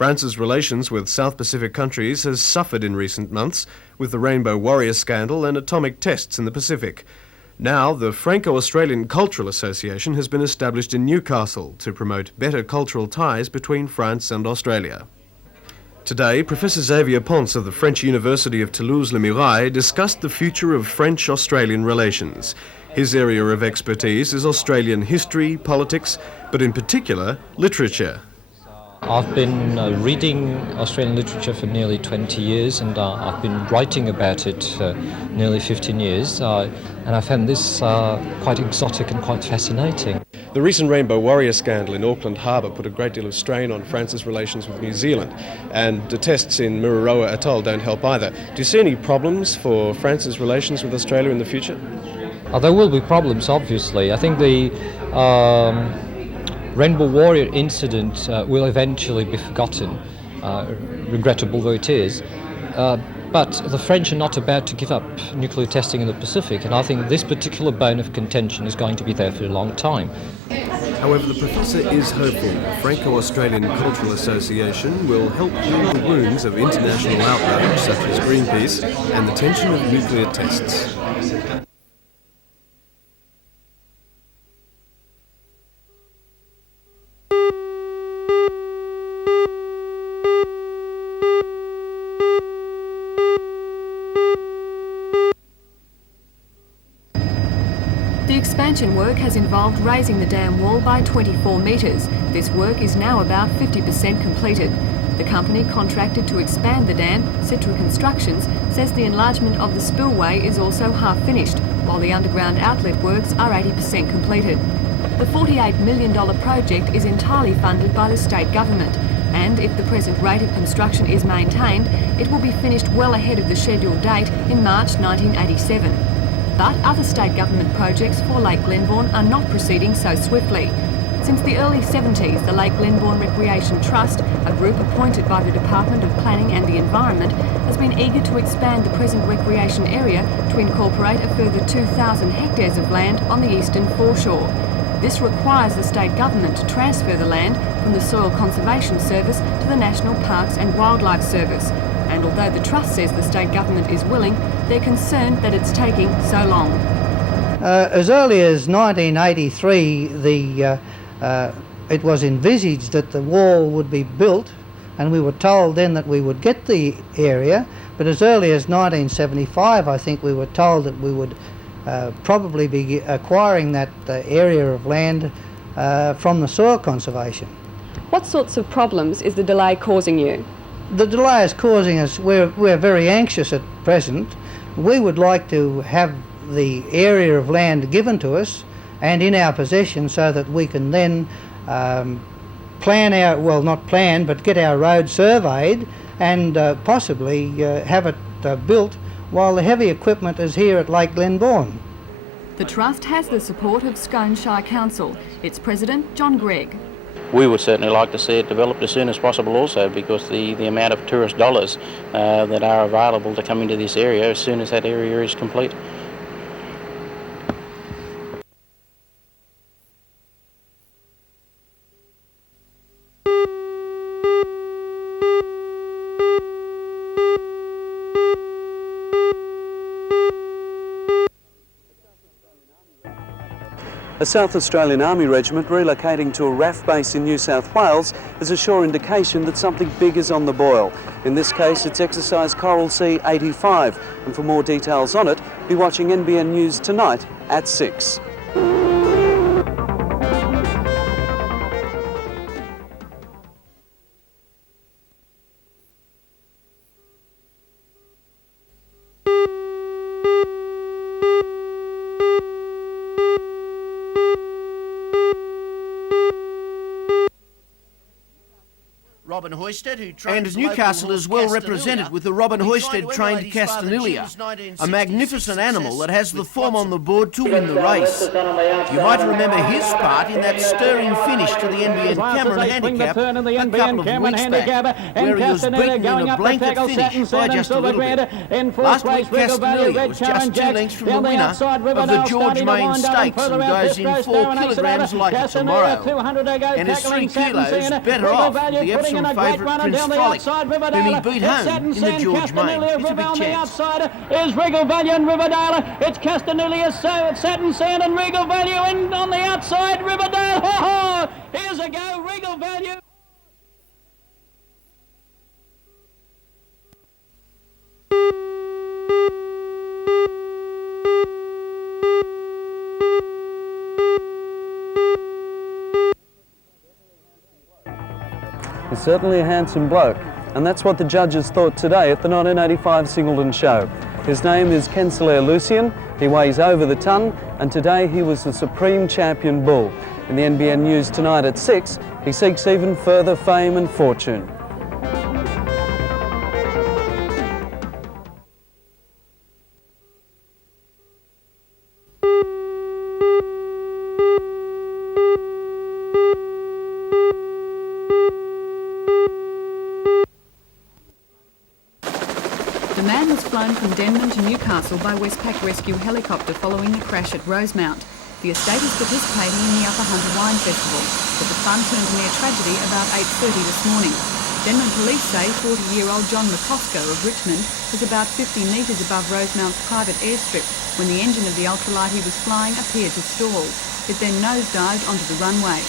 France's relations with South Pacific countries has suffered in recent months with the Rainbow Warrior scandal and atomic tests in the Pacific. Now, the Franco-Australian Cultural Association has been established in Newcastle to promote better cultural ties between France and Australia. Today, Professor Xavier Ponce of the French University of Toulouse-Le Mirail discussed the future of French-Australian relations. His area of expertise is Australian history, politics, but in particular, literature. I've been reading Australian literature for nearly 20 years, and I've been writing about it nearly 15 years, and I found this quite exotic and quite fascinating. The recent Rainbow Warrior scandal in Auckland Harbour put a great deal of strain on France's relations with New Zealand, and the tests in Mururoa Atoll don't help either. Do you see any problems for France's relations with Australia in the future? There will be problems, obviously. I think the Rainbow Warrior incident will eventually be forgotten, regrettable though it is. But the French are not about to give up nuclear testing in the Pacific, and I think this particular bone of contention is going to be there for a long time. However, the professor is hopeful the Franco-Australian Cultural Association will help heal the wounds of international outrage such as Greenpeace and the tension of nuclear tests. The expansion work has involved raising the dam wall by 24 metres. This work is now about 50% completed. The company contracted to expand the dam, Citra Constructions, says the enlargement of the spillway is also half finished, while the underground outlet works are 80% completed. The $48 million project is entirely funded by the state government, and if the present rate of construction is maintained, it will be finished well ahead of the scheduled date in March 1987. But other state government projects for Lake Glenbourne are not proceeding so swiftly. Since the early 70s, the Lake Glenbourne Recreation Trust, a group appointed by the Department of Planning and the Environment, has been eager to expand the present recreation area to incorporate a further 2,000 hectares of land on the eastern foreshore. This requires the state government to transfer the land from the Soil Conservation Service to the National Parks and Wildlife Service. And although the Trust says the state government is willing, they're concerned that it's taking so long. As early as 1983, it was envisaged that the wall would be built, and we were told then that we would get the area, but as early as 1975, I think we were told that we would probably be acquiring that area of land from the soil conservation. What sorts of problems is the delay causing you? The delay is causing us, we're very anxious at present. We would like to have the area of land given to us and in our possession so that we can then plan our, well not plan, but get our road surveyed and possibly have it built while the heavy equipment is here at Lake Glenbourne. The Trust has the support of Scone Shire Council. Its president, John Gregg. We would certainly like to see it developed as soon as possible also, because the amount of tourist dollars that are available to come into this area as soon as that area is complete. A South Australian Army regiment relocating to a RAF base in New South Wales is a sure indication that something big is on the boil. In this case, it's Exercise Coral Sea 85, and for more details on it, be watching NBN News tonight at 6. And Newcastle is well represented with the Robin Hoisted trained Castanilla, a magnificent animal that has the form on the board to win the race. You might remember his part in that stirring finish to the NBN Cameron Handicap a couple of weeks back, where he was beaten in a blanket finish by just a little bit. Last week Castanilla was just 2 lengths from the winner of the George Main Stakes and goes in 4 kilograms like it's tomorrow, and is 3 kilos better off with the Epsom favourite Prince Frolic, whom he beat home in the George Main. It's a big chance. Is Regal Value and Riverdale. It's Castanulia, Satin Sand and Regal Value in on the outside. Riverdale. Here's a go. Regal Value. He's certainly a handsome bloke, and that's what the judges thought today at the 1985 Singleton Show. His name is Kensilair Lucian, he weighs over the tonne, and today he was the supreme champion bull. In the NBN News tonight at 6, he seeks even further fame and fortune. The man was flown from Denman to Newcastle by Westpac Rescue helicopter following the crash at Rosemount. The estate is participating in the Upper Hunter Wine Festival, but the fun turned to near tragedy about 8:30 this morning. Denman police say 40-year-old John McCosco of Richmond was about 50 metres above Rosemount's private airstrip when the engine of the ultralight he was flying appeared to stall. It then nosedived onto the runway.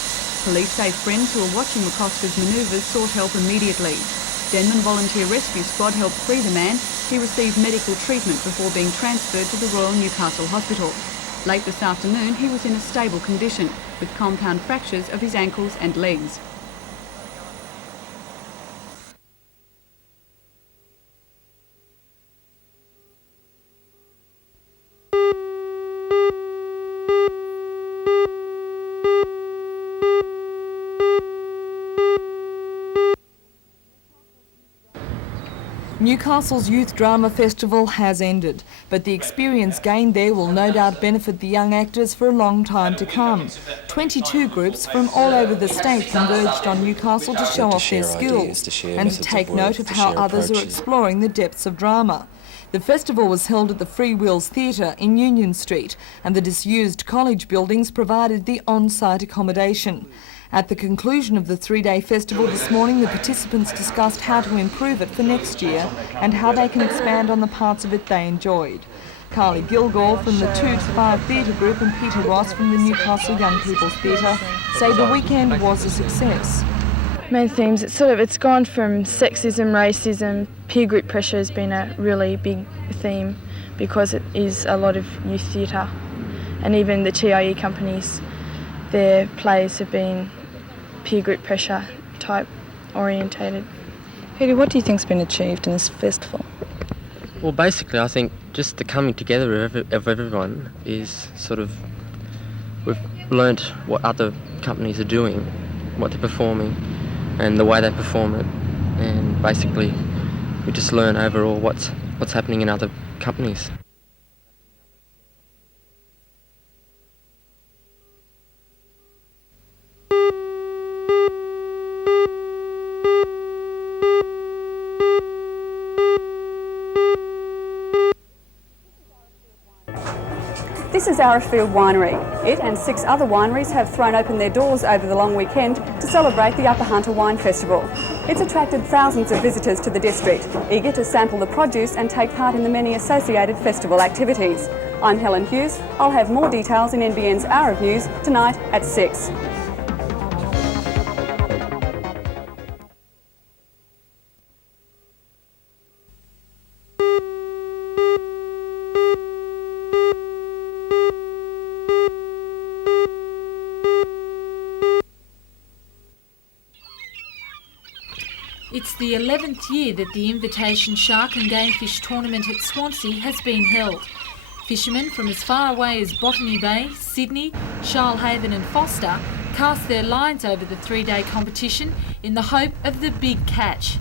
Police say friends who were watching McCosco's manoeuvres sought help immediately. Denman Volunteer Rescue Squad helped free the man. He received medical treatment before being transferred to the Royal Newcastle Hospital. Late this afternoon, he was in a stable condition, with compound fractures of his ankles and legs. Newcastle's Youth Drama Festival has ended, but the experience gained there will no doubt benefit the young actors for a long time to come. 22 groups from all over the state converged on Newcastle to show off their skills and to take note of how others are exploring the depths of drama. The festival was held at the Free Wills Theatre in Union Street, and the disused college buildings provided the on-site accommodation. At the conclusion of the three-day festival this morning, the participants discussed how to improve it for next year and how they can expand on the parts of it they enjoyed. Carly Gilgore from the 2 to 5 Theatre Group and Peter Ross from the Newcastle Young People's Theatre say the weekend was a success. Main themes, it's gone from sexism, racism, peer group pressure has been a really big theme because it is a lot of youth theatre, and even the TIE companies, their plays have been peer group pressure type orientated. Peter, what do you think's been achieved in this festival? Well, basically I think just the coming together of everyone is we've learnt what other companies are doing, what they're performing and the way they perform it, and basically we just learn overall what's happening in other companies. This is Arrowfield Winery. It and 6 other wineries have thrown open their doors over the long weekend to celebrate the Upper Hunter Wine Festival. It's attracted thousands of visitors to the district, eager to sample the produce and take part in the many associated festival activities. I'm Helen Hughes. I'll have more details in NBN's Hour of News tonight at 6. It's the 11th year that the Invitation Shark and Game Fish Tournament at Swansea has been held. Fishermen from as far away as Botany Bay, Sydney, Charlhaven and Foster cast their lines over the 3-day competition in the hope of the big catch.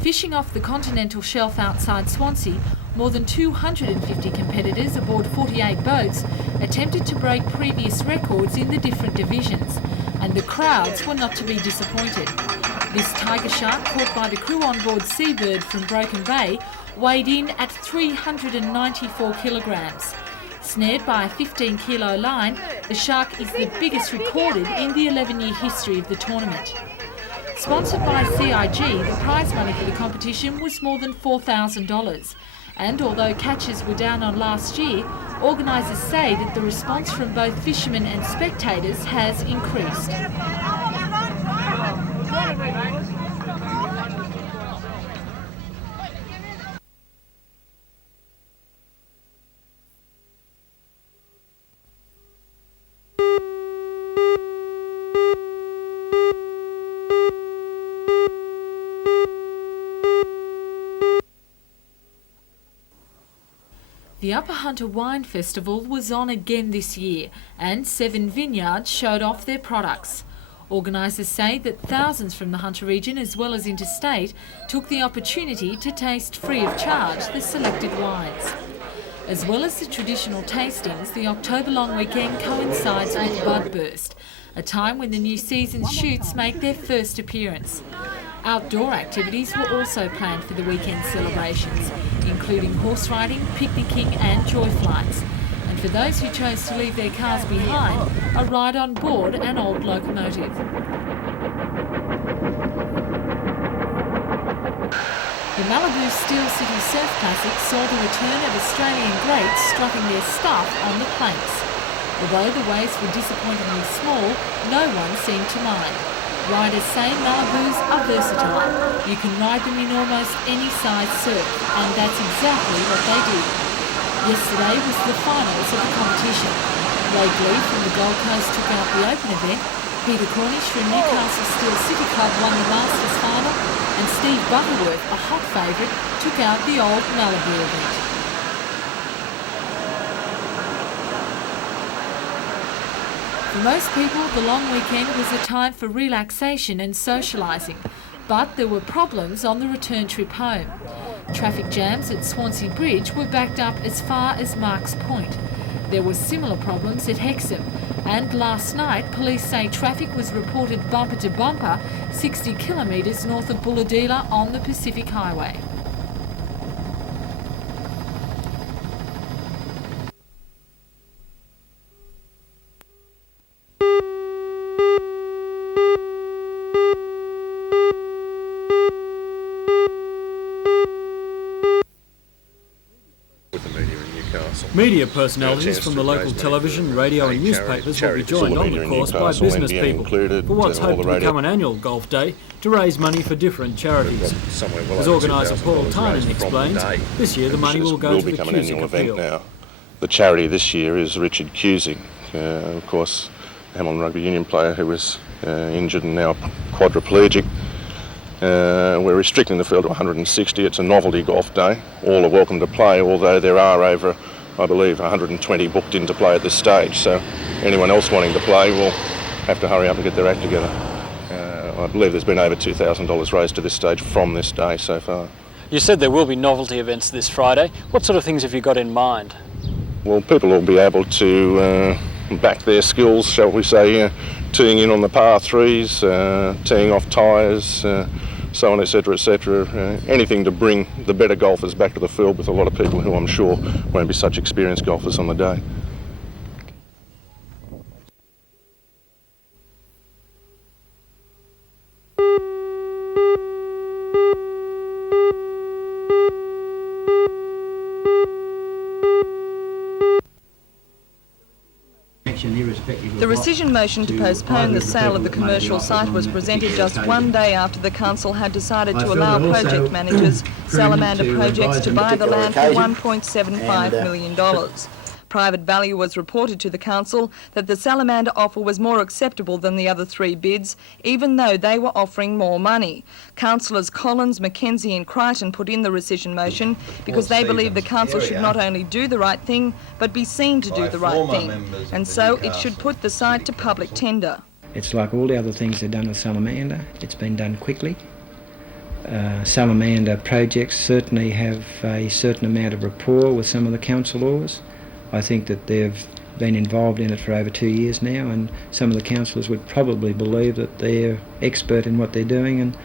Fishing off the continental shelf outside Swansea, more than 250 competitors aboard 48 boats attempted to break previous records in the different divisions, and the crowds were not to be disappointed. This tiger shark, caught by the crew on board Seabird from Broken Bay, weighed in at 394 kilograms. Snared by a 15-kilo line, the shark is the biggest recorded in the 11-year history of the tournament. Sponsored by CIG, the prize money for the competition was more than $4,000. And although catches were down on last year, organisers say that the response from both fishermen and spectators has increased. The Upper Hunter Wine Festival was on again this year, and 7 vineyards showed off their products. Organisers say that thousands from the Hunter region as well as interstate took the opportunity to taste free of charge the selected wines. As well as the traditional tastings, the October long weekend coincides with Budburst, a time when the new season's shoots make their first appearance. Outdoor activities were also planned for the weekend celebrations, including horse riding, picnicking and joy flights. And for those who chose to leave their cars behind, a ride on board an old locomotive. The Malibu Steel City Surf Classic saw the return of Australian greats strutting their stuff on the planks. Although the waves were disappointingly small, no one seemed to mind. Riders say Malibus are versatile. You can ride them in almost any size surf, and that's exactly what they did. Yesterday was the finals of the competition. Ray Glee from the Gold Coast took out the open event, Peter Cornish from Newcastle Steel City Club won the Masters final, and Steve Butterworth, a hot favourite, took out the old Malibu event. For most people, the long weekend was a time for relaxation and socialising, but there were problems on the return trip home. Traffic jams at Swansea Bridge were backed up as far as Marks Point. There were similar problems at Hexham, and last night police say traffic was reported bumper to bumper 60 kilometres north of Bulahdelah on the Pacific Highway. Media personalities from the local television, radio and newspapers will be joined on the course by business people for what's hoped to become an annual golf day to raise money for different charities. As organiser Paul Tynan explains, this year the money will go to the Cusick appeal. Now. The charity this year is Richard Cusick, of course, Hamilton Rugby Union player who was injured and now quadriplegic. We're restricting the field to 160. It's a novelty golf day. All are welcome to play, although there are over, I believe, 120 booked in to play at this stage. So anyone else wanting to play will have to hurry up and get their act together. I believe there's been over $2,000 raised to this stage from this day so far. You said there will be novelty events this Friday. What sort of things have you got in mind? Well, people will be able to back their skills, shall we say, teeing in on the par threes, teeing off tyres, so on, etc., etc. Anything to bring the better golfers back to the field with a lot of people who I'm sure won't be such experienced golfers on the day. The rescission motion to postpone the sale of the commercial site was presented just one day after the council had decided to allow project managers Salamander Projects to buy the land for $1.75 million. Private value was reported to the council that the Salamander offer was more acceptable than the other 3 bids, even though they were offering more money. Councillors Collins, Mackenzie and Crichton put in the rescission motion because they believe the council should not only do the right thing, but be seen to do the right thing, and so it should put the site to public tender. It's like all the other things they've done with Salamander. It's been done quickly. Salamander projects certainly have a certain amount of rapport with some of the councillors. I think that they've been involved in it for over 2 years now, and some of the councillors would probably believe that they're expert in what they're doing and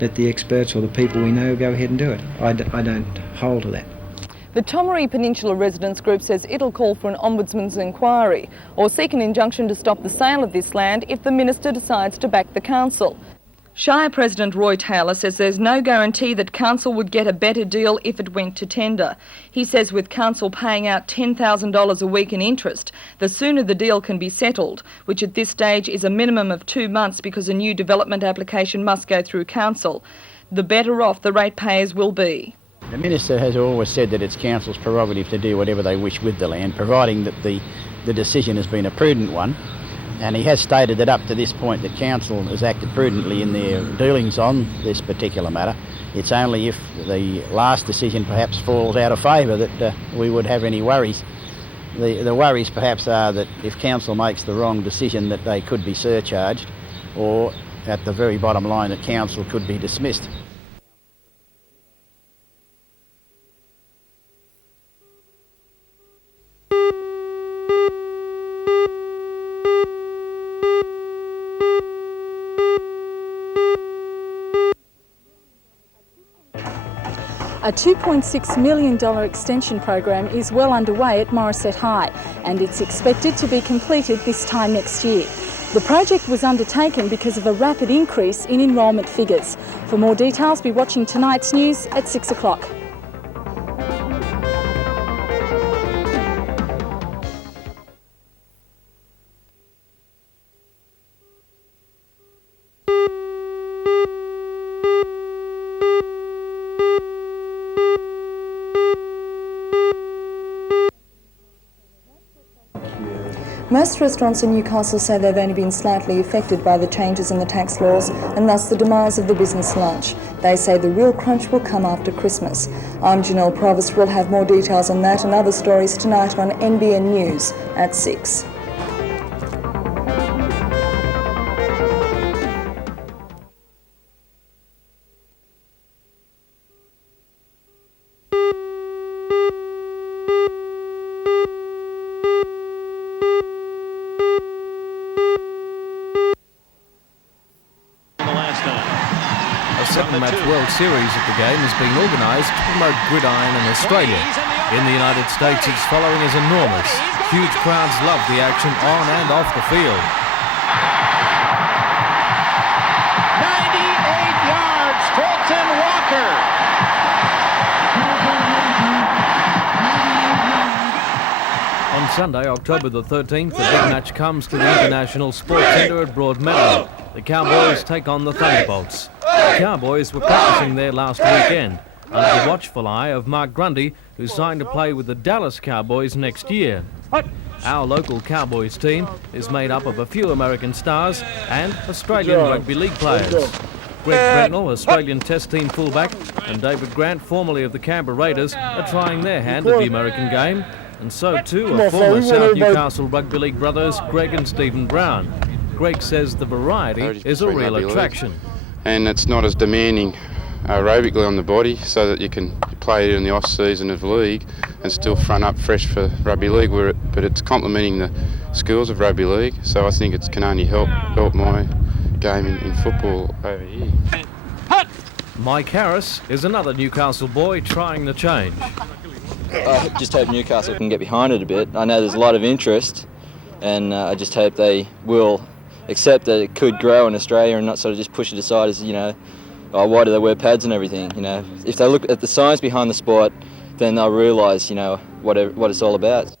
let the experts or the people we know go ahead and do it. I don't hold to that. The Tomaree Peninsula Residents Group says it'll call for an Ombudsman's inquiry or seek an injunction to stop the sale of this land if the Minister decides to back the council. Shire President Roy Taylor says there's no guarantee that council would get a better deal if it went to tender. He says with council paying out $10,000 a week in interest, the sooner the deal can be settled, which at this stage is a minimum of 2 months because a new development application must go through council, the better off the ratepayers will be. The Minister has always said that it's council's prerogative to do whatever they wish with the land, providing that the decision has been a prudent one. And he has stated that up to this point the council has acted prudently in their dealings on this particular matter. It's only if the last decision perhaps falls out of favour that we would have any worries. The worries perhaps are that if council makes the wrong decision that they could be surcharged, or at the very bottom line that council could be dismissed. A $2.6 million extension program is well underway at Morisset High, and it's expected to be completed this time next year. The project was undertaken because of a rapid increase in enrolment figures. For more details, be watching tonight's news at 6 o'clock. Most restaurants in Newcastle say they've only been slightly affected by the changes in the tax laws and thus the demise of the business lunch. They say the real crunch will come after Christmas. I'm Janelle Provost. We'll have more details on that and other stories tonight on NBN News at 6. Seven-match World Series of the game has been organised to promote gridiron in Australia. In the United States, its following is enormous. Huge crowds love the action on and off the field. 98 yards, Fulton Walker. On Sunday, October the 13th, the big match comes to the International Sports Centre at Broadmeadow. The Cowboys take on the Thunderbolts. The Cowboys were practicing there last weekend under the watchful eye of Mark Grundy, who signed to play with the Dallas Cowboys next year. Our local Cowboys team is made up of a few American stars and Australian rugby league players. Greg Brentnell, Australian Test team fullback, and David Grant, formerly of the Canberra Raiders, are trying their hand at the American game, and so too are former South Newcastle Rugby League brothers Greg and Stephen Brown. Greg says the variety is a real attraction. And it's not as demanding aerobically on the body, so that you can play it in the off-season of league and still front up fresh for rugby league, but it's complementing the skills of rugby league, so I think it can only help my game in football over here. Mike Harris is another Newcastle boy trying the change. I just hope Newcastle can get behind it a bit. I know there's a lot of interest, and I just hope they will accept that it could grow in Australia and not sort of just push it aside as, oh, why do they wear pads and everything, If they look at the science behind the sport, then they'll realise, what it's all about.